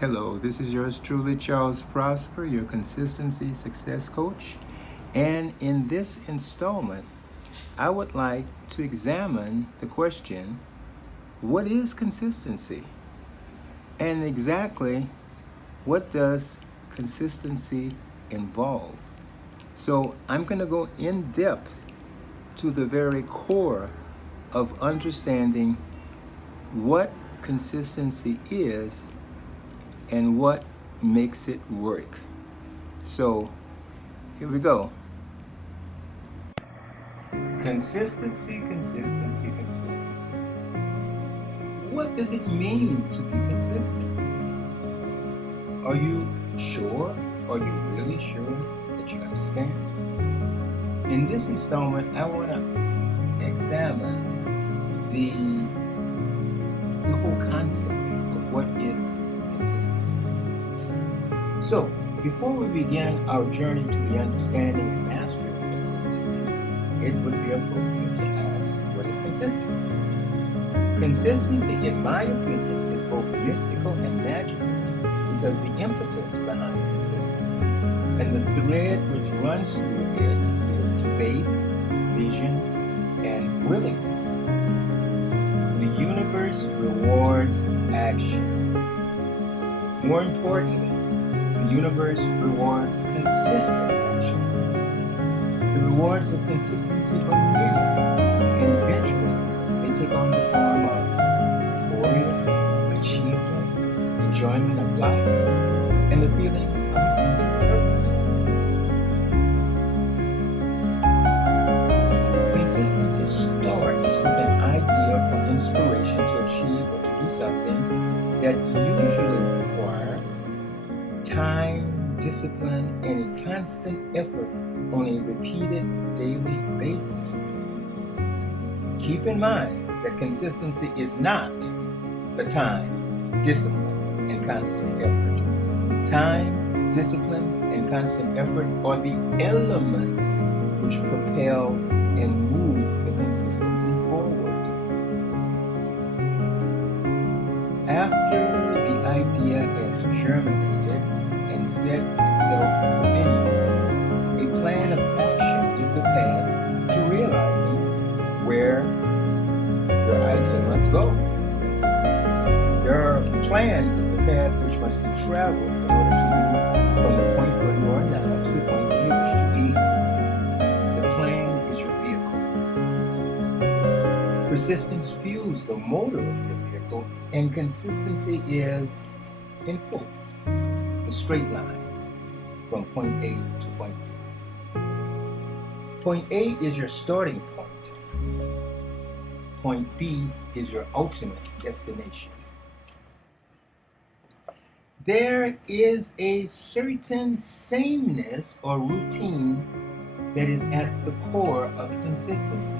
Hello, this is yours truly, Charles Prosper, your consistency success coach. And in this installment, I would like to examine the question, what is consistency? And exactly what does consistency involve? So I'm going to go in depth to the very core of understanding what consistency is and what makes it work. So here we go. Consistency. What does it mean to be consistent? Are you sure? Are you really sure that you understand? In this installment, I want to examine the whole concept of what is consistency. So, before we begin our journey to the understanding and mastery of consistency, it would be appropriate to ask, what is consistency? Consistency, in my opinion, is both mystical and magical because the impetus behind consistency and the thread which runs through it is faith, vision, and willingness. The universe rewards action. More importantly, the universe rewards consistent action. The rewards of consistency are many, and eventually they take on the form of euphoria, achievement, enjoyment of life, and the feeling of a sense of purpose. Consistency starts with an idea or inspiration to achieve or to do something that usually requires time, discipline, and a constant effort on a repeated daily basis. Keep in mind that consistency is not the time, discipline, and constant effort. Time, discipline, and constant effort are the elements which propel and move the consistency forward. After the idea has germinated and set itself within you, a plan of action is the path to realizing where your idea must go. Your plan is the path which must be traveled in order to move from the point where you are now to the point where you wish to be. The plan is your vehicle. Persistence fuels the motor of your vehicle, and consistency is, in quote, a straight line from point A to point B. Point A is your starting point. Point B is your ultimate destination. There is a certain sameness or routine that is at the core of consistency.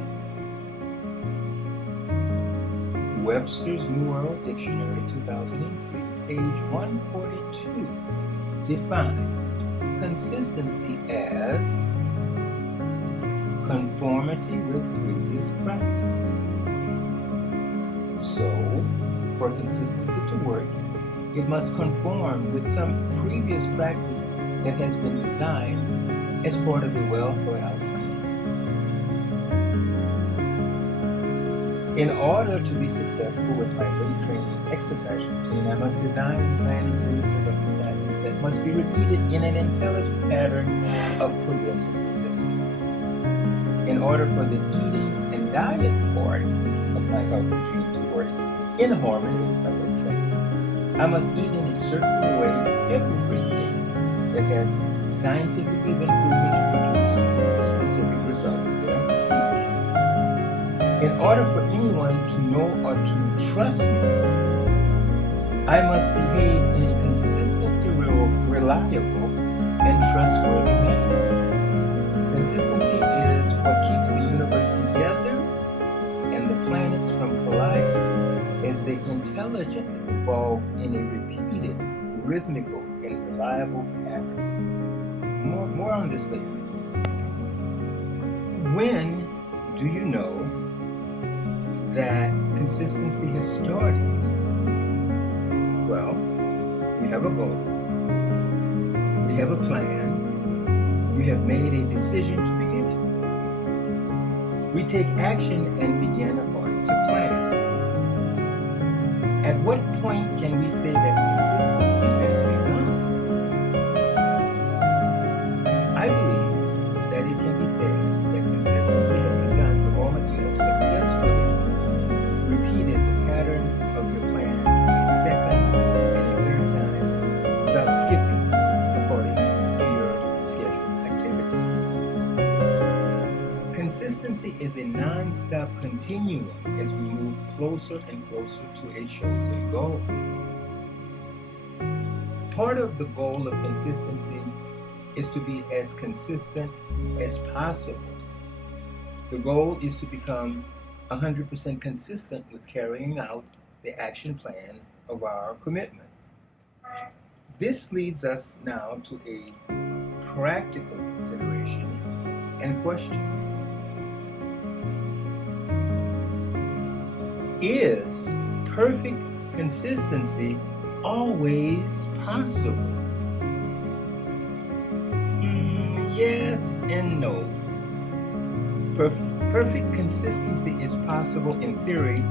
Webster's New World Dictionary 2003, page 142, defines consistency as conformity with previous practice. So, for consistency to work, it must conform with some previous practice that has been designed as part of a well-thought-out plan. In order to be successful with my weight training exercise routine, I must design and plan a series of exercises that must be repeated in an intelligent pattern of progressive resistance. In order for the eating and diet part of my health regime to work in harmony with my weight training, I must eat in a certain way every day that has scientifically been proven to produce the specific results that I seek. In order for anyone to know or to trust me, I must behave in a consistently reliable and trustworthy manner. Consistency is what keeps the universe together and the planets from colliding as they intelligently evolve in a repeated, rhythmical, and reliable pattern. More on this later. When do you know that consistency has started? Well, We have a goal. We have a plan. We have made a decision to begin. We take action and begin according to plan. At what point can we say that consistency has begun? I believe that it can be said that consistency has begun the moment you have successfully repeated the pattern of your plan a second and a third time without skipping according to your scheduled activity. Consistency is a non-stop continuum as we move closer and closer to a chosen goal. Part of the goal of consistency is to be as consistent as possible. The goal is to become 100% consistent with carrying out the action plan of our commitment. This leads us now to a practical consideration and question. Is perfect consistency always possible? Yes and no. Perfect consistency is possible in theory,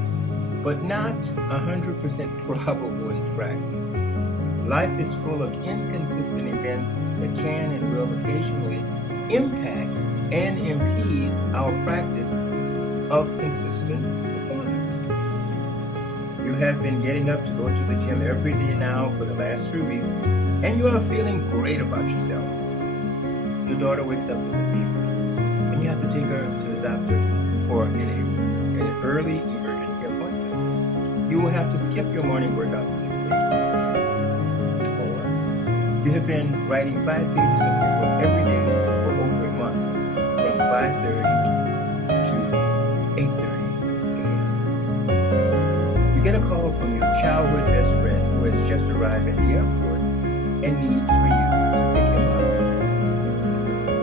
but not 100% probable in practice. Life is full of inconsistent events that can and will occasionally impact and impede our practice of consistent performance. You have been getting up to go to the gym every day now for the last 3 weeks, and you are feeling great about yourself. Your daughter wakes up with a fever, and you have to take her to the doctor for an early emergency appointment. You will have to skip your morning workout for this day. Or you have been writing 5 pages of your book every day for over a month, from 5:30 to 8:30 a.m. You get a call from your childhood best friend who has just arrived at the airport and needs for you to pick him up.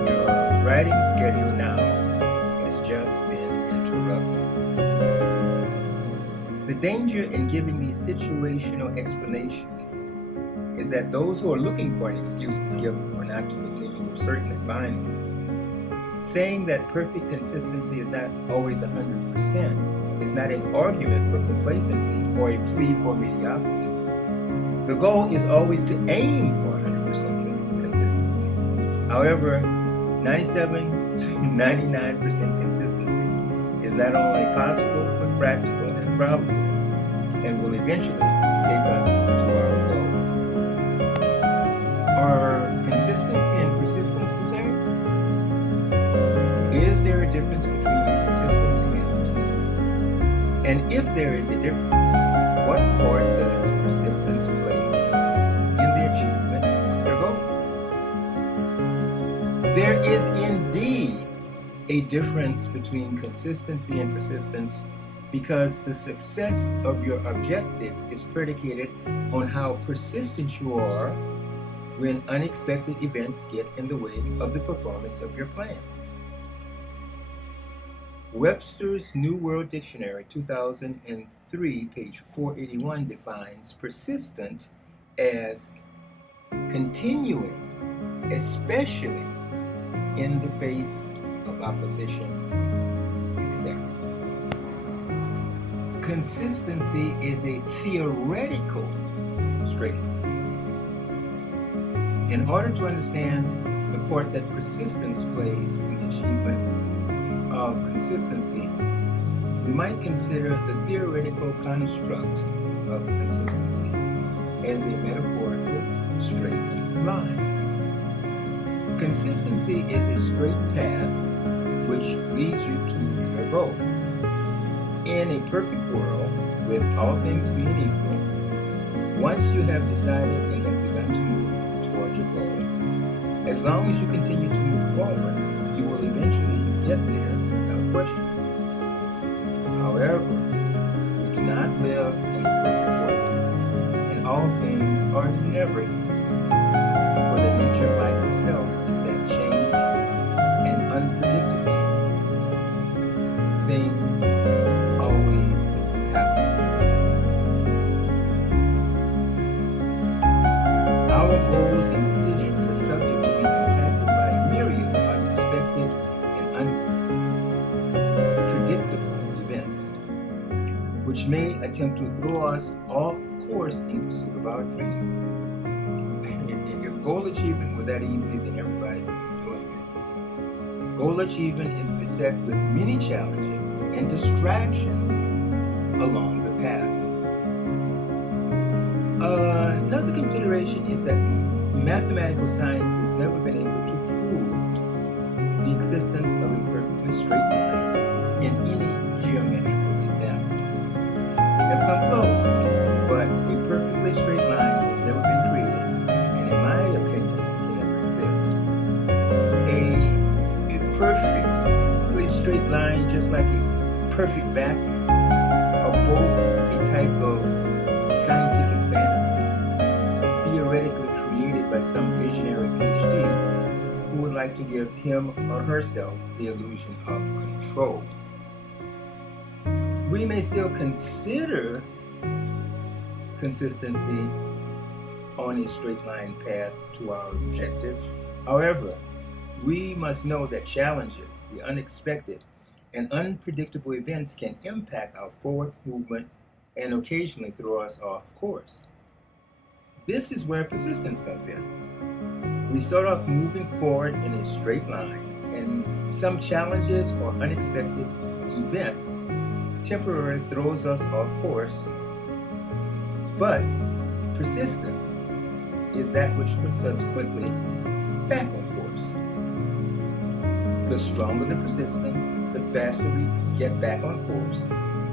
Your writing schedule now has just been interrupted. The danger in giving these situational explanations is that those who are looking for an excuse to skip or not to continue will certainly find one. Saying that perfect consistency is not always 100% is not an argument for complacency or a plea for mediocrity. The goal is always to aim for 100% consistency. However, 97 to 99% consistency is not only possible but practical and probable, and will eventually take us to our goal. Are consistency and persistence the same? Is there a difference between consistency and persistence? And if there is a difference, what part does persistence play in the achievement of your goal? There is indeed a difference between consistency and persistence, because the success of your objective is predicated on how persistent you are when unexpected events get in the way of the performance of your plan. Webster's New World Dictionary 2003, page 481, defines persistent as continuing, especially in the face of opposition, etc. Consistency is a theoretical straight line. In order to understand the part that persistence plays in the achievement of consistency, we might consider the theoretical construct of consistency as a metaphorical straight line. Consistency is a straight path which leads you to your goal. In a perfect world, with all things being equal, once you have decided and have begun to move towards your goal, as long as you continue to move forward, you will eventually get there without question. However, we do not live in a perfect world, and all things are never equal. For the nature of life itself is that change and unpredictability. Things always happen. goals and decisions are subject to be impacted by a myriad of unexpected and unpredictable events, which may attempt to throw us off course in pursuit of our dream. If goal achievement were that easy, then everybody would be doing it. Goal achievement is beset with many challenges and distractions along the path. Another consideration is that mathematical science has never been able to prove the existence of a perfectly straight line in any geometrical example. They have come close, but a perfectly straight line has never been created, and in my opinion, can never exist. A perfectly straight line, just like a perfect vacuum, are both a type of scientific fantasy, theoretically created by some visionary PhD who would like to give him or herself the illusion of control. We may still consider consistency on a straight line path to our objective. However, we must know that challenges, the unexpected, and unpredictable events can impact our forward movement and occasionally throw us off course. This is where persistence comes in. We start off moving forward in a straight line, and some challenges or unexpected event temporarily throws us off course. But persistence is that which puts us quickly back on course. The stronger the persistence, the faster we get back on course,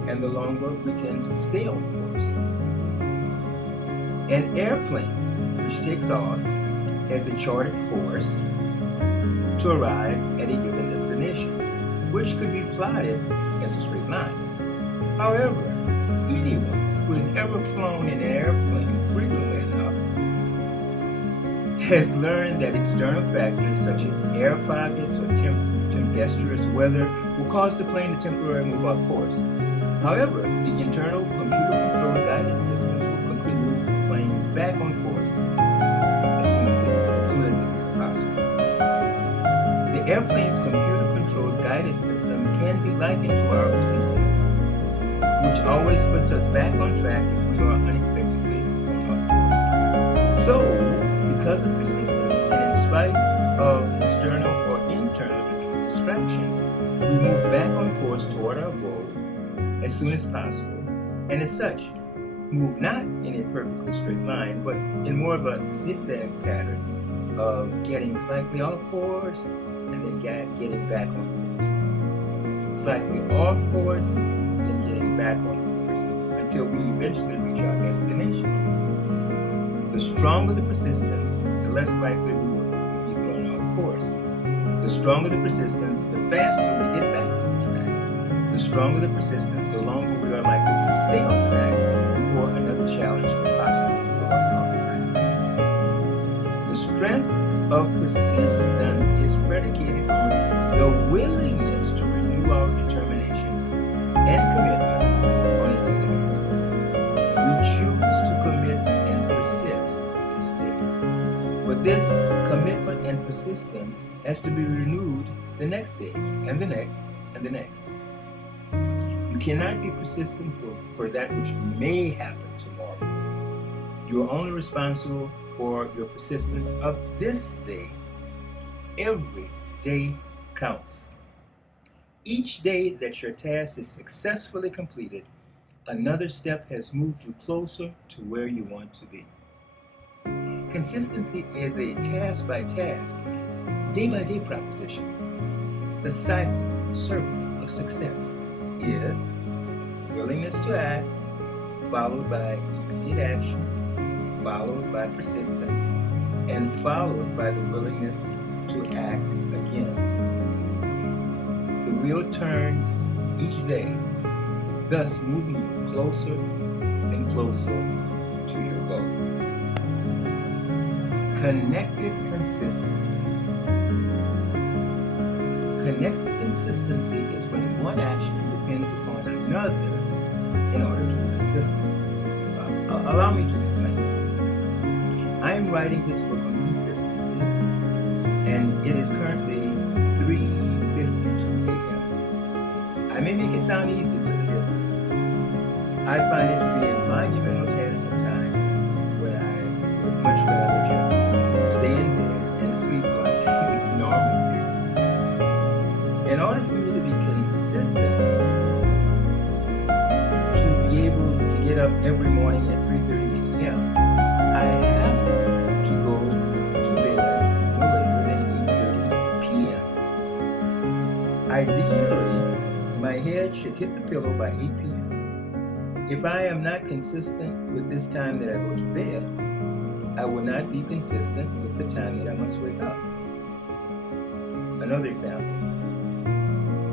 and the longer we tend to stay on course. An airplane which takes off has a charted course to arrive at a given destination, which could be plotted as a straight line. However, anyone who has ever flown in an airplane frequently enough has learned that external factors such as air pockets or tempestuous weather will cause the plane to temporarily move off course. However, the internal computer-controlled guidance systems will quickly move the plane back on course as soon as it is possible. The airplane's computer-controlled guidance system can be likened to our persistence, which always puts us back on track if we are unexpectedly thrown off course. So, because of persistence and in spite of external or internal distractions, we move back on course toward our goal as soon as possible, and as such, move not in a perfectly straight line, but in more of a zigzag pattern of getting slightly off course and then getting back on course. Slightly off course, then getting back on course, until we eventually reach our destination. The stronger the persistence, the less likely we will be thrown off course. The stronger the persistence, the faster we get back on track. The stronger the persistence, the longer we are likely to stay on track before another challenge can possibly throw us off track. The strength of persistence is predicated on the willingness to renew our determination and commitment on a daily basis. We choose to commit and persist this day. But this commitment and persistence has to be renewed the next day, and the next, and the next. You cannot be persistent for that which may happen tomorrow. You are only responsible for your persistence of this day. Every day counts. Each day that your task is successfully completed, another step has moved you closer to where you want to be. Consistency is a task-by-task, day-by-day proposition. The circle of success is willingness to act, followed by immediate action, followed by persistence, and followed by the willingness to act again. The wheel turns each day, thus moving you closer and closer to your goal. Connected consistency. Connected consistency is when one action depends upon another in order to be consistent. Allow me to explain. I am writing this book on consistency, and it is currently 3:52 a.m. I may make it sound easy, but it isn't. I find it to be a monumental task at times when I would much rather just stay in bed and sleep like normal. In order for me to be consistent, to be able to get up every morning at 3:30 a.m., I have to go to bed no later than 8:30 p.m. Ideally, my head should hit the pillow by 8 p.m. If I am not consistent with this time that I go to bed, I will not be consistent with the time that I must wake up. Another example.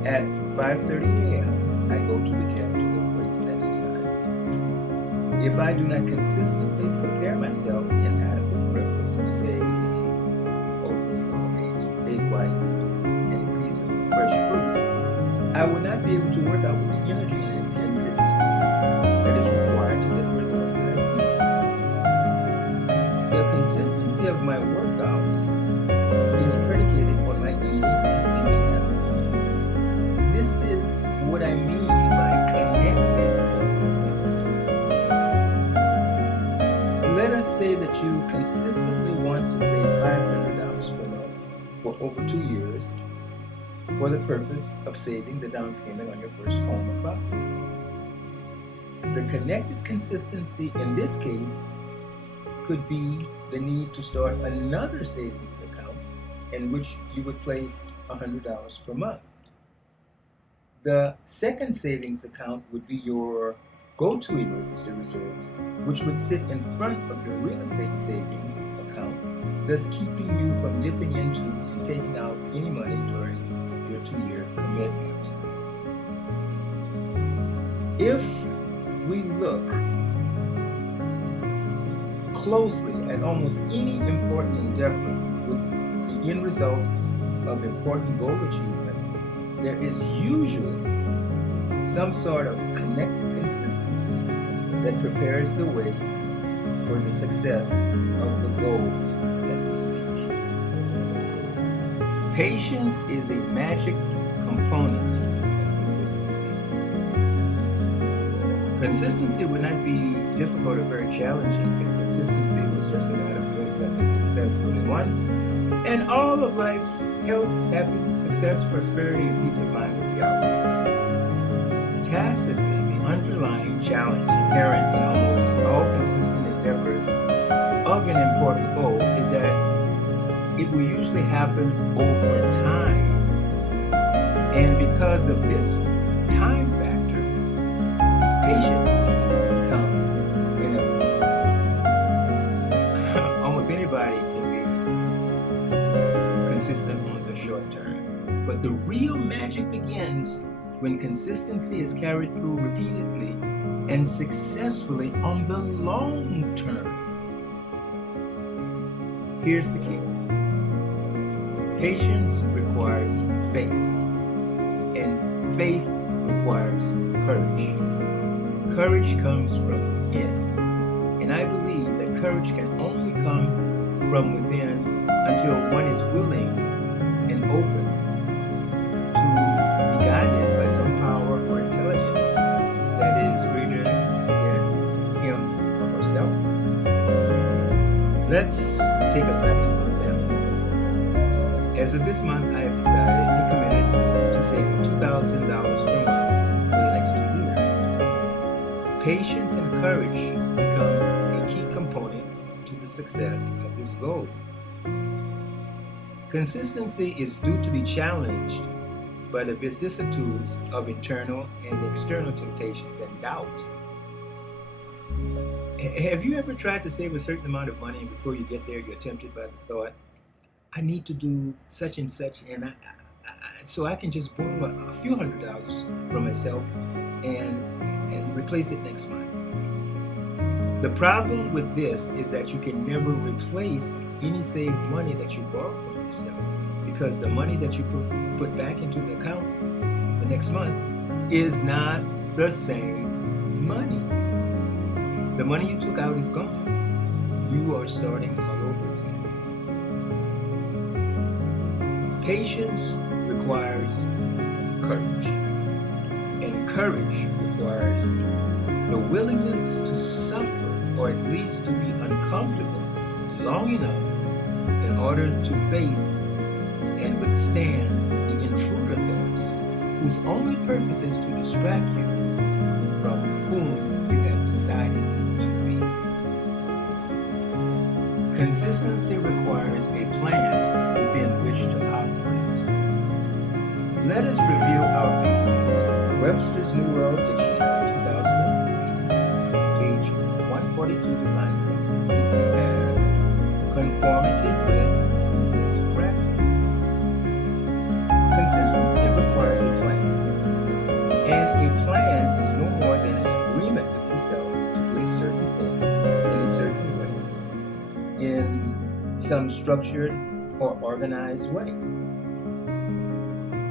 At 5:30 a.m., I go to the gym to lift weights and exercise. If I do not consistently prepare myself an adequate breakfast of, say, oatmeal, egg whites, and a piece of fresh fruit, I will not be able to work out with the energy and intensity that is required to get the results that I seek. The consistency of my workouts is predicated on my eating and sleeping habits. This is what I mean by connected consistency. Let us say that you consistently want to save $500 per month for over 2 years for the purpose of saving the down payment on your first home or property. The connected consistency in this case could be the need to start another savings account in which you would place $100 per month. The second savings account would be your go-to emergency reserves, which would sit in front of your real estate savings account, thus keeping you from dipping into and taking out any money during your 2-year commitment. If we look closely at almost any important endeavor with the end result of important goal achievement, there is usually some sort of connected consistency that prepares the way for the success of the goals that we seek. Patience is a magic component of consistency. Consistency would not be difficult or very challenging if consistency was just a matter of doing something successfully once, and all of life's health, happiness, success, prosperity, and peace of mind would be ours. Tacitly, the underlying challenge inherent in almost all consistent endeavors of an important goal is that it will usually happen over time. And because of this time factor, patience becomes inevitable. Almost anybody can be consistent on the short term, but the real magic begins when consistency is carried through repeatedly and successfully on the long term. Here's the key. Patience requires faith, and faith requires courage. Courage comes from within, and I believe that courage can only come from within until one is willing and open to be guided by some power or intelligence that is greater than him or herself. Let's take a practical example. As of this month, I have decided and committed to saving $2,000 per month for the next 2 years. Patience and courage become a key component to the success of this goal. Consistency is due to be challenged by the vicissitudes of internal and external temptations and doubt. Have you ever tried to save a certain amount of money and before you get there, you're tempted by the thought, I need to do such and such, and so I can just borrow a few $100s from myself and replace it next month. The problem with this is that you can never replace any saved money that you borrow from yourself, because the money that you put back into the account the next month is not the same money. The money you took out is gone. you are starting all over again. Patience requires courage, and courage requires the willingness to suffer, or at least to be uncomfortable long enough in order to face and withstand the intruder thoughts whose only purpose is to distract you from whom you have decided to be. Consistency requires a plan within which to operate. Let us review our basics. Webster's New World Dictionary, 2003, page 142 defines consistency as conformity with previous practice. Consistency requires a plan, and a plan is no more than an agreement with yourself to do a certain thing in a certain way, in some structured or organized way.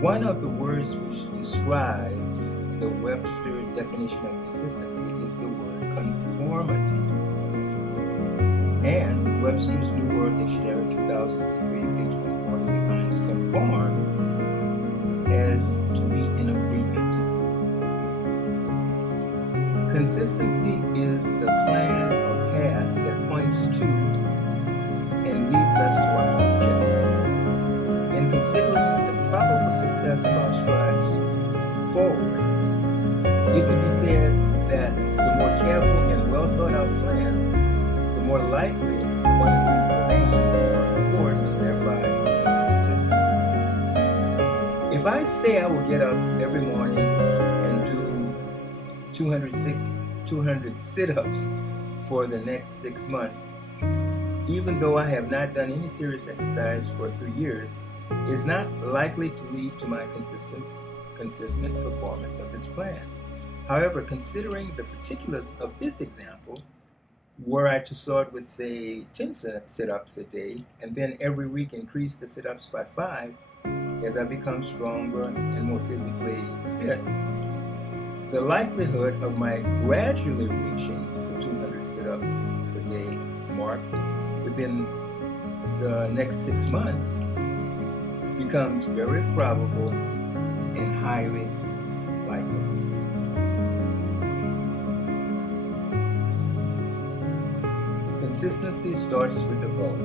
One of the words which describes the Webster definition of consistency is the word conformity. And Webster's New World Dictionary, 2003, page 140, defines conform as to be in agreement. Consistency is the plan or path that points to and leads us to our objective. In considering the probable success of our strides forward, it can be said that the more careful and well thought out plan, the more likely one will remain on course and thereby consistent. If I say I will get up every morning and do 200 sit-ups for the next 6 months, even though I have not done any serious exercise for 3 years, is not likely to lead to my consistent performance of this plan. However, considering the particulars of this example, were I to start with, say, 10 sit-ups a day, and then every week increase the sit-ups by 5, as I become stronger and more physically fit, the likelihood of my gradually reaching the 200 sit-up per day mark within the next 6 months becomes very probable and highly likely. Consistency starts with a goal.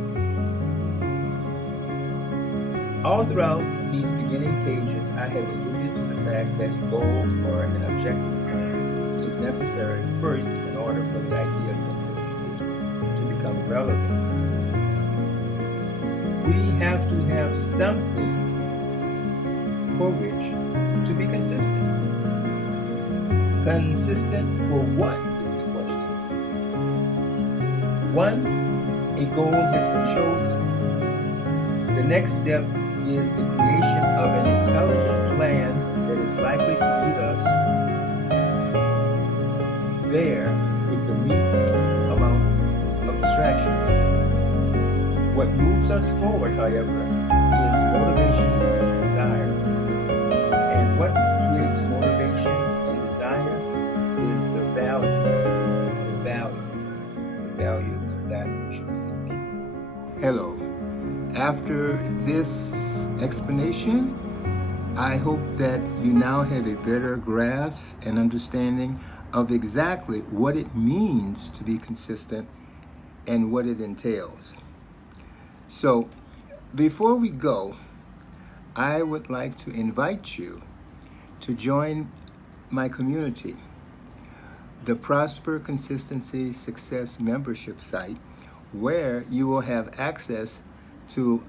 All throughout these beginning pages, I have alluded to the fact that a goal or an objective is necessary first in order for the idea of consistency to become relevant. We have to have something for which to be consistent. Consistent for what is the question. Once a goal has been chosen, the next step is the creation of an intelligent plan that is likely to lead us there with the least amount of distractions. What moves us forward, however, is motivation and desire. And what creates motivation and desire is the value of that which we seek. Hello. After this explanation, I hope that you now have a better grasp and understanding of exactly what it means to be consistent and what it entails. So, before we go, I would like to invite you to join my community, the Prosper Consistency Success membership site, where you will have access to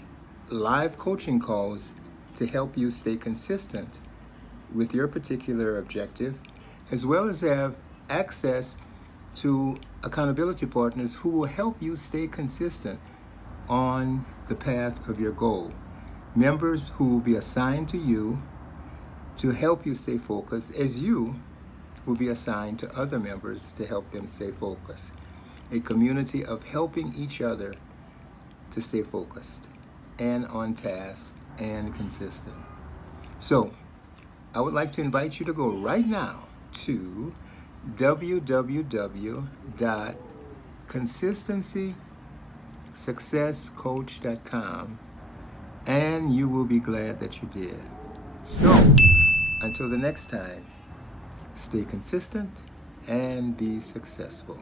live coaching calls to help you stay consistent with your particular objective, as well as have access to accountability partners who will help you stay consistent on the path of your goal. Members who will be assigned to you to help you stay focused, as you will be assigned to other members to help them stay focused. A community of helping each other to stay focused and on task and consistent. So, I would like to invite you to go right now to www.consistency successcoach.com, and you will be glad that you did. So, until the next time, stay consistent and be successful.